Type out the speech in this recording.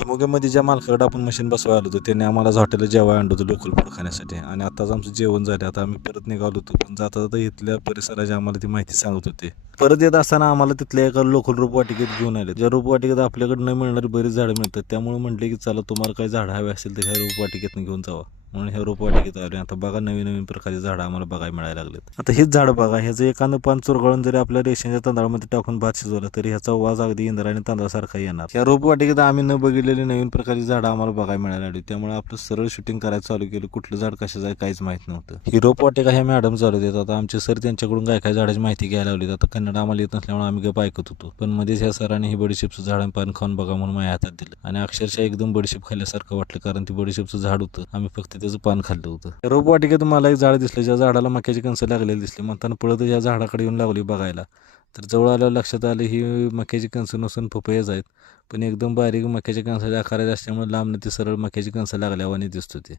शिमोग्यामध्ये ज्या मालकाकडे आपण मशीन बसवायला आलो होतो त्यांनी आम्हाला हॉटेलला जेवायला आणलं होतं लोकल फूड खाण्यासाठी. आणि आताच आमचं जेवण झालं, आता आम्ही परत निघालो होतो. पण जाता जाता इथल्या परिसराची आम्हाला ती माहिती सांगत होते. परत येत असताना आम्हाला तिथल्या एका लोकल रोपवाटिकेत घेऊन आले. ज्या रोपवाटिकेत आपल्याकडे न मिळणारी बरीच झाडं मिळतात, त्यामुळे म्हटले की चला तुम्हाला काही झाडं हवी असेल तर ह्या रोपवाटिकेतून घेऊन जावा. म्हणून ह्या रोपवाटिकेत आले. आता बघा नवीन नवीन प्रकारची झाडं आम्हाला बघायला मिळायला लागलेत. आता हीच झाडं बघा, ह्याचं एकानं पान चुरगळून जरी आपल्या रेशनच्या तांदळामध्ये टाकून भात शिजवला तरी ह्याचा वास अगदी इंद्रायणी तांदळासारखा येणार. या रोपवाटिकेत आम्ही न बघितलेली नवीन प्रकारची झाडं आम्हाला बघायला मिळायला लागली. त्यामुळे आपलं सरळ शूटिंग करायला चालू केलं. कुठलं झाड कशाचं आहे काहीच माहित नव्हतं. ही रोपवाटिका ह्या मॅडम चालू देतात. आता आमचे सर त्यांच्याकडून काय काय झाडाची माहिती घ्यायला लावली. आता कन्नड आम्हाला येत नसल्यामुळे आम्ही गप ऐकत होतो. पण मध्येच ह्या सरांनी ही बडीशेपचं झाड पान खाऊन बघा म्हणून माझ्या हातात दिलं आणि अक्षरशः एकदम बडीशेप खाल्ल्यासारखं वाटलं, कारण ती बडीशेपचं झाड होतं. आम्ही फक्त त्याचं पान खाल्लं होतं. रोपवाटिकेत मला एक झाड दिसलं, ज्या झाडाला मक्याची कणसं लागलेली दिसली. म्हणताना पळत या झाडाकडे येऊन लागली बघायला. तर जवळ आल्यावर लक्षात आलं ही मक्याची कणसं नसून पपईच आहेत. पण एकदम बारीक मक्याच्या कणसाच्या आकाराचे असल्यामुळे लांबनं ती सरळ मक्याची कणसं लागल्यावानी दिसत होती.